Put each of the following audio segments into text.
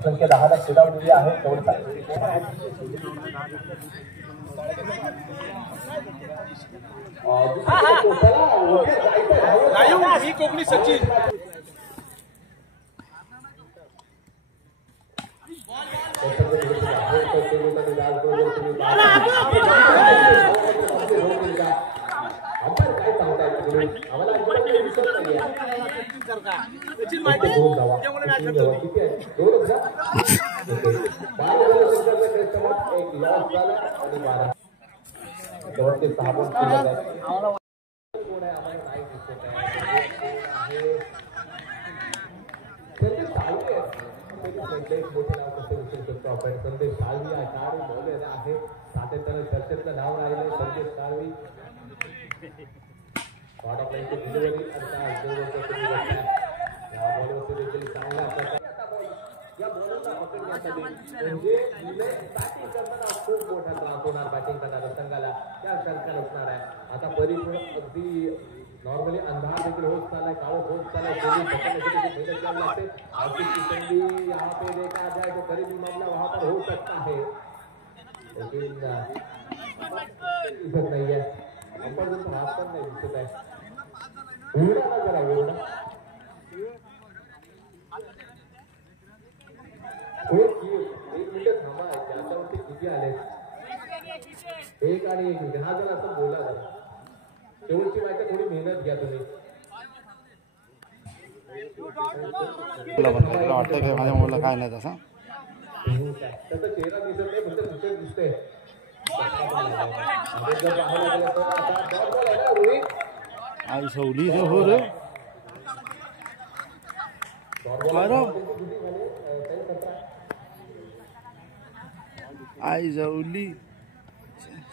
संख्या 10 सुधारलेली आहे तेवढं ही कोकणी सचिन संदेश साळवी आहे बॉलर आहे सातत्याने चर्चेतलं नाव राहिलं संदेश साळवी डिलिव्हरी देखील चांगला या बॉलरला पकडण्यासाठी म्हणजे बॅटिंग करताना खूप मोठा त्रास होणार बॅटिंग करणाऱ्या संघाला त्या शंका असणार आहे आता परिसर अगदी नॉर्मली अंधार देखील होत चाललाय काळोख होत चाललाय मेहनत करावी लागते आर्थिक संधी यहाँ पे देखा जाए तो करीबी मामला वहां पर हो सकता है लेकिन दिसत नाहीये अंपायर पण हात पण नाही दिसत आहे उघडा ना जरा उघडा एक मिनिट थांबा त्याच्यावरती किती आले एक आणि एक मिनिट हा जर असं बोला जरा शेवटची माहिती थोडी मेहनत घ्या तुम्ही वाटतं की माझ्या मुलाला काय नाही तसं त्याचा चेहरा दिसत नाही फक्त दुसरं दिसतंय आई सवली रे हो रे आई जवली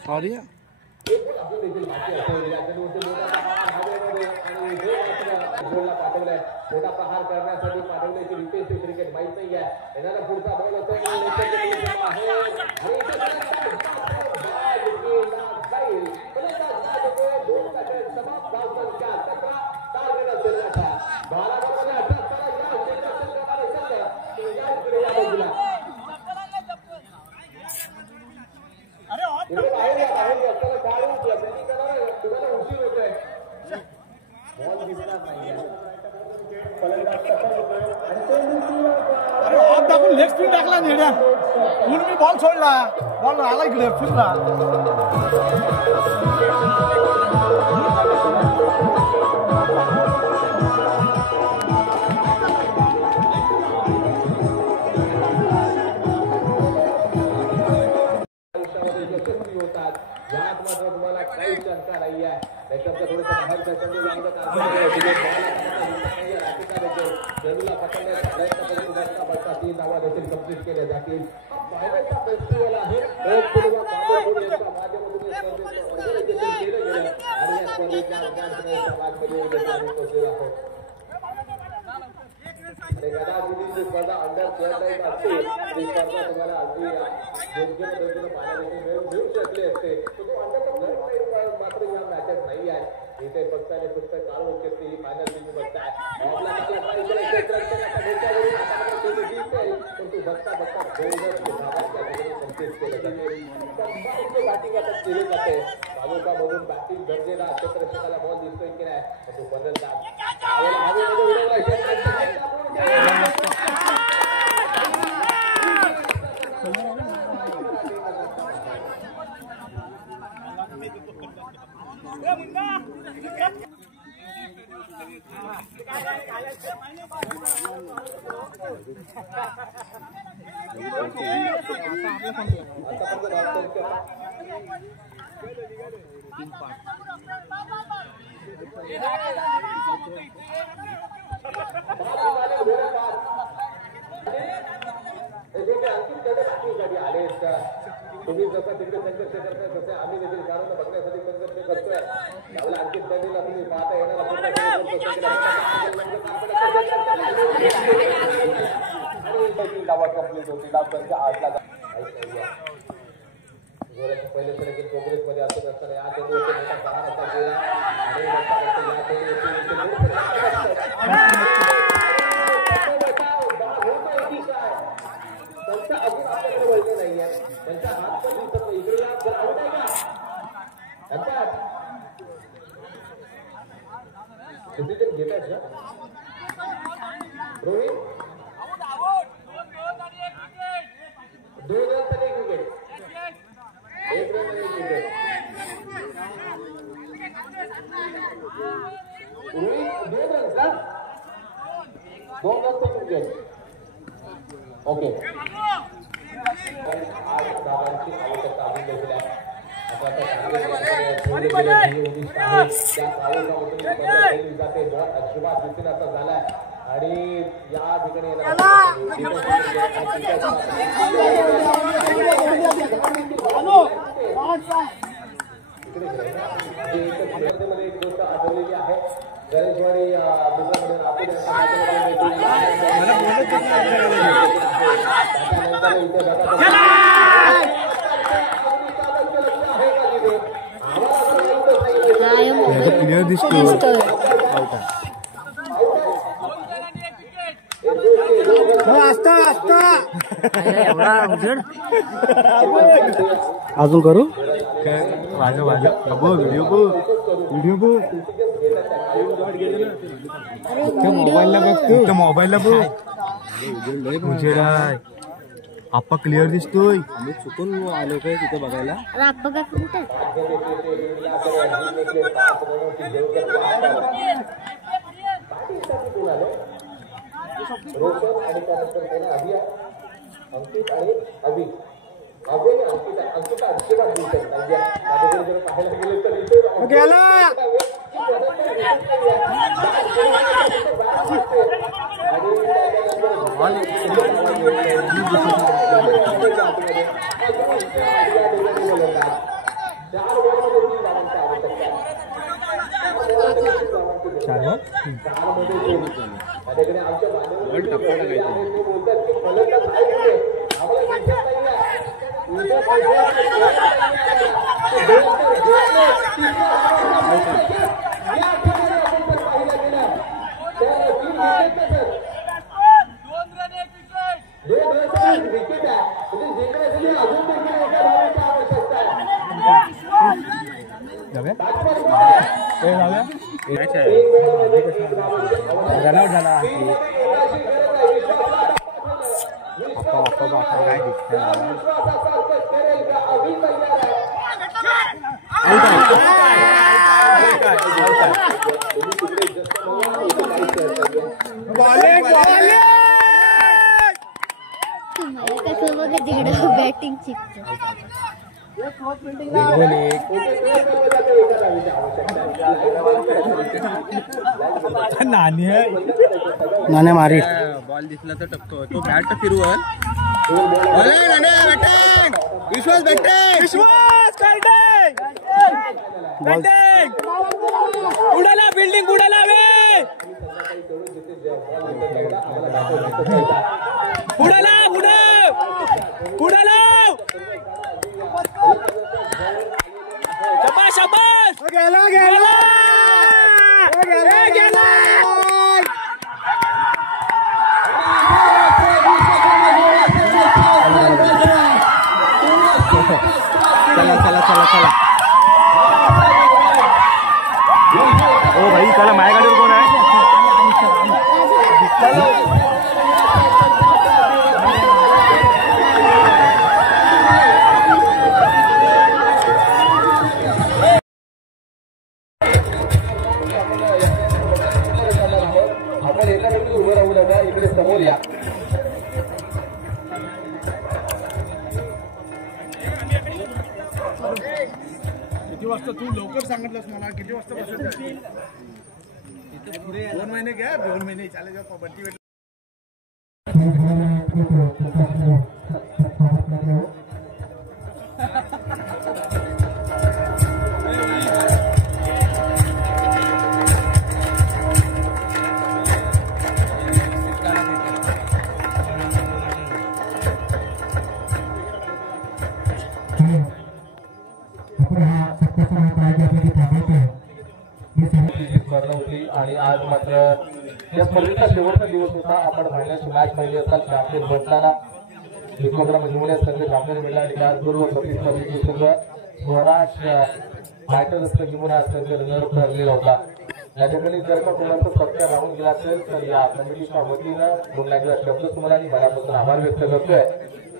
सॉरी मोठा प्रहार करण्यासाठी पाठवण्याची रितेश क्रिकेट माहित नाही आहे येणारा पुढचा बॉल लेग स्पिन टाकला नेड्या म्हणून मी बॉल सोडला बॉल आला इकडे फिरला 3 धावा देखील कंप्लीट केल्या जातील. फायनलचा फेस्टिवल आहे ओमपूर्वा कांबळपूर यांच्या माध्यमातून स्पर्धेचं केलं गेलं आणि या स्पर्धेच्या भागमध्ये उद्या पोहोचलेला आहोत. गदागिरीची स्पर्धा अंडर 12 असते ही स्पर्धा तुम्हाला अगदी योग्य पद्धतीने पाहण्यासाठी मिळू शकली असते. तो अंडर मात्र या मॅचेस नाही आहे. इथे फक्त आणि फक्त काळ विकेट ही फायनल तुम्ही बघताय. परंतु बघता बघता कंप्लीट केलं जाते. बॅटिंग आता केली जाते. तालुकामधून बॅटिंग गरजेला क्षेत्ररक्षकाला बॉल दिसतोय की नाही तो बदलतात. तुम्ही जसं तिकडे संघर्ष करताय तसे आम्ही देखील कारण बघण्यासाठी संघर्ष करतोय. त्यावेळेला अंकित त्यांनीला तुम्ही पाहता येणार धावा कंप्लीट होती. डावच्या 8 ला पहिले सर प्रोग्रेस मध्ये असत असताना या मोठा बहार असा गेला आणि त्यांचा अजून आपल्याकडे वळलं नाही आहे. त्यांचा हात पण दिसत नाही. इकडे या आउट आहे का डिसिजन घेत आहेत का Rohit? 2 रनसाठी 1 wicket. 1 run 1 wicket. Rohit 2 run का 2 रन विकेट. ओके आज धावांची आवश्यकता अजून देखील आहे. जाते बॉल अजिबात दिसेल असं झालाय आणि या ठिकाणी स्पर्धेमध्ये एक गोष्ट आढळलेली आहे. गणेशवाडी क्लिअर दिसतो. अजून करू काय व्हिडिओ मोबाईलला बघ आप्पा क्लिअर दिसतोय. आम्ही चुकून आलो काय तिथे बघायला. रोशन आणि त्यानंतर त्यांना अभि अंकित आणि अभि अभि अंकिता अजिबात देऊ शकतात. जर पाहायला गेले तर इथे आमच्या बोलतात की फलंदाज आहे आम्हाला दिसत विकेट आहे म्हणजे जिंकण्यासाठी अजून देखील एका धावाची आवश्यकता बैटिंग नाण्या मारी बॉल दिसला तर टपतो तो बॅट फिरवल विश्वास उडाला बिल्डिंग उडाला उडाला उडाला शाबाश शाबाश गेला गेला गेला चला चला चला चला ओ भाई चला माझ्या गाडीवर कोण आहे आपण एका व्यक्ती उभं राहू नका इकडे समोर या किती वाजता तू लवकर सांगितलंस मला किती वाजता बसायचं 2 महिने घ्या 2 महिने चालेल बट्टी होती आणि आज मात्र या स्पर्धेचा शेवटचा दिवस होता आपण फायनलची मॅच पाहिली असाल चॅम्पियन बनताना विश्वकर्मा निवडे संघ चॅम्पियन मिळाला आणि त्याचबरोबर प्रतिस्पर्धी संघ स्वराज फायटर घेऊन हा संघ रनर ठरलेला होता या ठिकाणी जर का कोणाचा सत्कार राहून गेला असेल तर या कमिटीच्या वतीनं बोलण्याचा शब्द तुम्हाला मनापासून आभार व्यक्त करतोय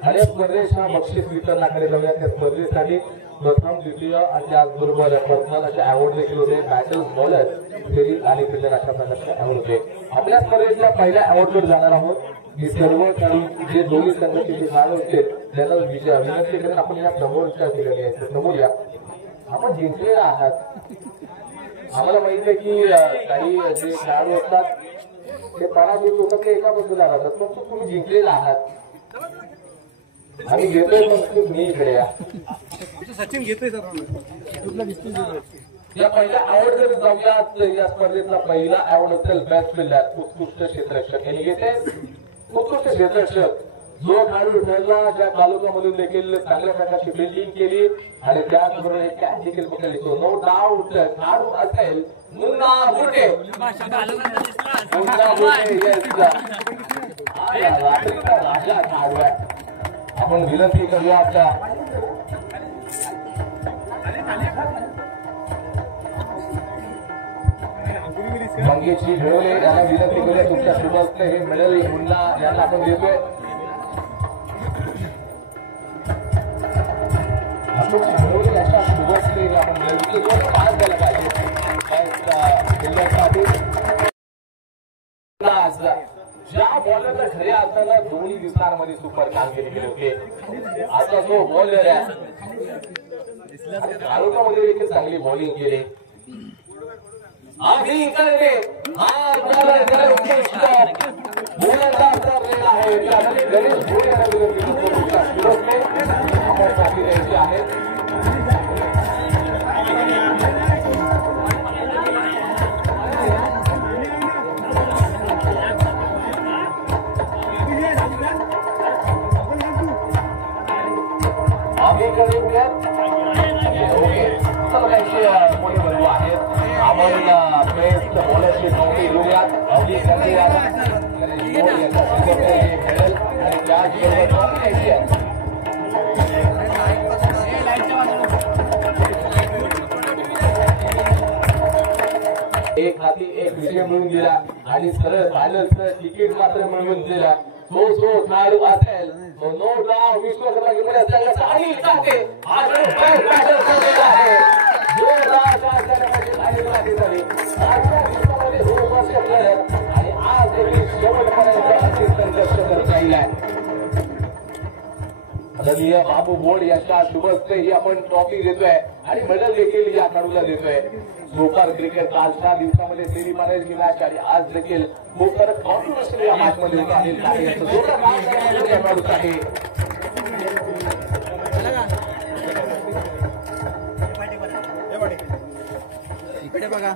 आणि स्पर्धेच्या बक्षीस वितरणाकडे जाऊया त्या स्पर्धेसाठी प्रथम द्वितीय आणि त्याचबरोबर पर्सनल असे अवॉर्ड देखील होते बॅटल बॉलर फेरी आणि फिल्डर अशा प्रकारचे अवॉर्ड होते आपल्या स्पर्धेच्या पहिल्या अवॉर्डवर जाणार आहोत हे सर्व खेळाडू जे दोन्ही संघाचे जे खेळाडू होते त्यांना विनंती करून आपण या समोरच्या ठिकाणी यायचं समोर या आपण जिंकलेला आहात आम्हाला माहित आहे की काही जे खेळाडू असतात ते पराभूत होतात ते एका बाजूला राहतात पण तुम्ही जिंकलेला आहात आम्ही घेतोय पण तुम्ही इकडे या सचिन घेतोय सर या पहिल्या अवॉर्ड जर जाऊयात या स्पर्धेतला पहिला अवॉर्ड असेल बेस्ट फिल्डर उत्कृष्ट क्षेत्ररक्षक यांनी घेते उत्कृष्ट क्षेत्ररक्षक जो खेळाडू ठरला ज्या तालुक्यामधून देखील चांगल्या प्रकारची फिल्डिंग केली आणि त्याचबरोबर एक कॅच देखील पकडली तो नो डाऊट खेळाडू असेल मुन्ना मोठे रात्रीचा राजा खेळाडू आहे आपण विनंती करूया आपल्या मंगेशजी ढोले यांना विनंती करूया तुमच्या शुभस्थ हे मेडल मुन्ना यांना आपण देतोय ढोले अशा शुभस्थ आपण पास द्यायला पाहिजे ज्या बॉलरला खऱ्या अर्थानं दोन्ही विस्तारमध्ये सुपर कामगिरी केली होती आता जो बॉलर आहे तालुक्यामध्ये देखील चांगली बॉलिंग केली आधी इकडे हा बॉलर आहे त्यामध्ये गणेश भोळे द्यायची आहे आपण बेस्ट बॉलरची नोकरी घेऊयात अवधी करूयात आणि त्याचबरोबर एक हाती एक विजय मिळून दिला आणि सरळ फायनलचं तिकीट मात्र मिळवून दिला तो जो खेळाडू असेल तो नो डाऊट विश्वकर्मा निवडे संघाचा अनिल काटे आज आहे आणि आज देखील शेवटपर्यंत अतिशय संघर्ष करत राहिलाय आदरणीय बाबू बोड यांच्या शुभ हस्ते ही आपण ट्रॉफी देतोय आणि मेडल देखील या खेळाडूला देतोय. सुपर क्रिकेट कालच्या दिवसामध्ये सेमीफायनल मॅच आणि आज देखील खूप सारं कॉन्ट्रोवर्शियल या मॅच मध्ये होत आहे. इकडे बघा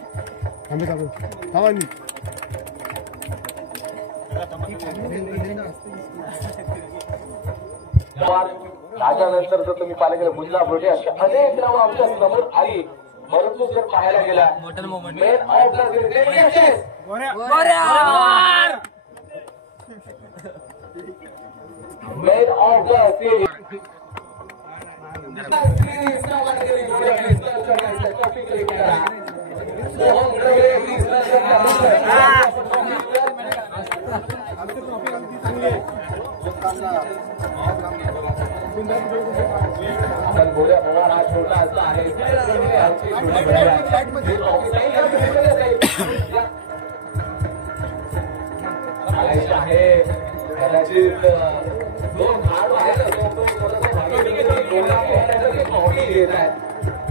त्याच्यानंतर जर तुम्ही पाहिलं गेलं मुल्ला बोटे अशा अनेक नावं आमच्या समोर आली, परंतु जर पाहायला गेला मेन ऑफ द आपण गोऱ्या पवार हा छोटा असा आहे कदाचित दोन खेळाडू आहेत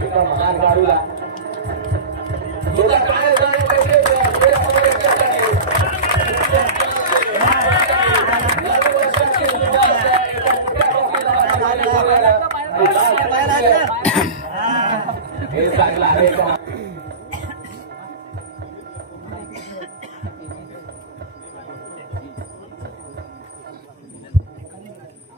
एका महान खेळाडूला हे चांगलं आहे का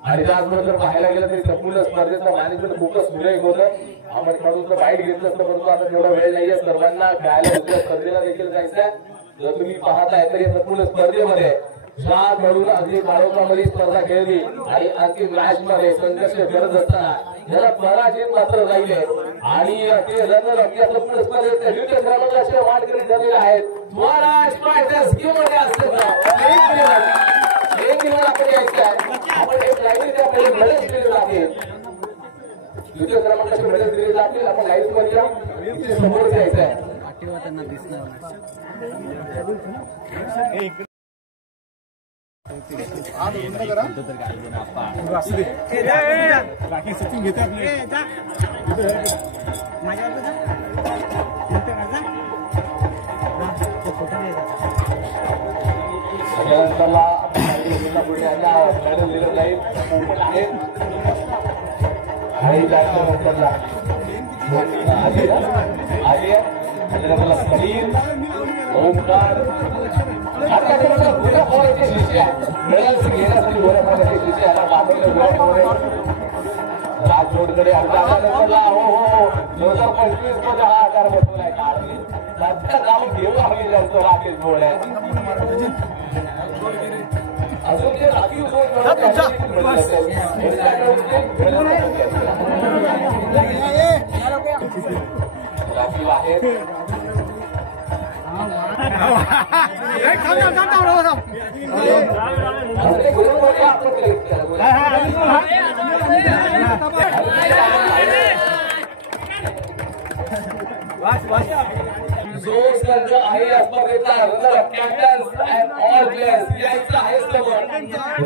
आणि त्याचबरोबर पाहायला गेलं तरी संपूर्ण स्पर्धेचं मॅनेजमेंट खूपच सुरेख होतं. आपण खेळाडूचं बाईट घेतलं असतं, परंतु आता तेवढा वेळ नाहीये. सर्वांना खेळायला दुसऱ्या स्पर्धेला देखील जायचंय. जर तुम्ही पाहताय तर या संपूर्ण स्पर्धेमध्ये ज्या खेळाडूला अगदी काळोखामध्ये स्पर्धा खेळली आणि अंतिम मॅच मध्ये संघर्ष करत असताना ज्याला पराजय मात्र राहिले आणि ते रनर अप या संपूर्ण स्पर्धेचे द्वितीय क्रमांकाचे मानकरी ठरलेले आहेत. महाराज फायटर्स गेममध्ये असताना एक दिवस आपण यायचं आहे. आपण एक लाईव्ह आपल्याला मेडल्स दिले जातील. द्वितीय क्रमांकाचे मेडल्स दिले जातील. आपण लाईव्ह मध्ये समोर जायचं आहे. त्यांना दिसणार बाकी सचिन घेते मेडल दिलं जाईल आणि त्याच्यानंतरला सलीम ओमकार राजोडकडे हो 2025 मध्ये हा आकार बसवलाय. सध्या जाऊन घेऊ आम्ही जातो राकेश बोर्ड आहे अजून ते राखीव राखीव आहेत. जो संघ आहे या स्पर्धेचा runner up captains and all players यायचा आहे समोर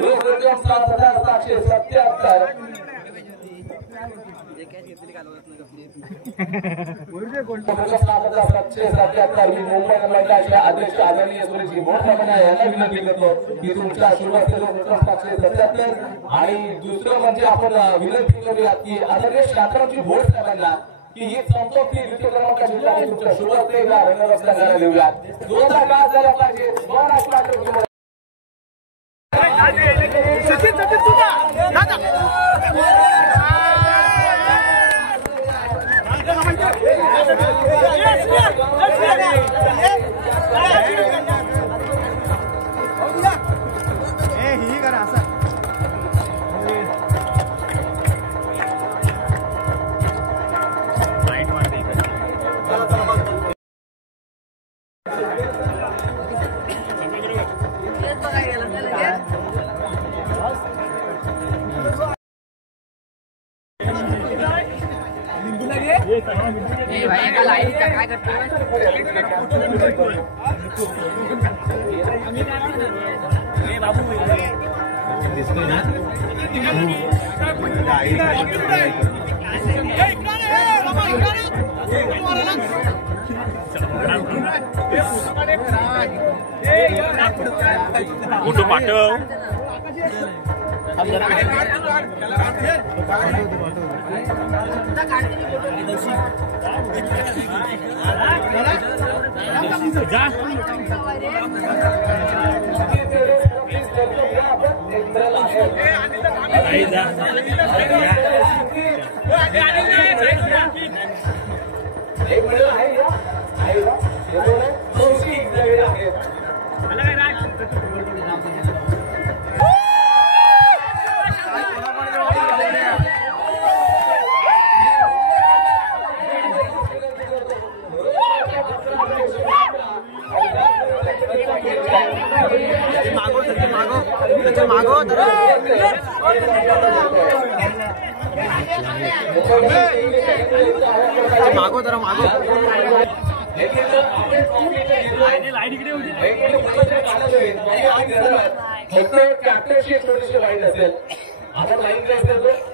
रोख रक्कम 7,777 मी मुंबई मंडळाच्या अध्यक्ष आदरणीय सुरेशजी मोठ्या यांना विनंती करतो की तुमच्या सुरुवातीला रोख रक्कम 777 आणि दुसरं म्हणजे आपण विनंती करूया की आदरणीय शास्त्राची भोट साहेबांना की ही संपत्ती द्वितीय क्रमांकाची तुमच्या सुरुवातीला रनर अपला घरा देऊयात. जोरदार गाज झाला पाहिजे. भाई का लाइव का काय करतोय बाबू दिसतोय ना फोटो पाठव जा मागो जरा मागो जरा मागो कॅप्टनशिप थोडीशी वाईट असेल. आपण लाईन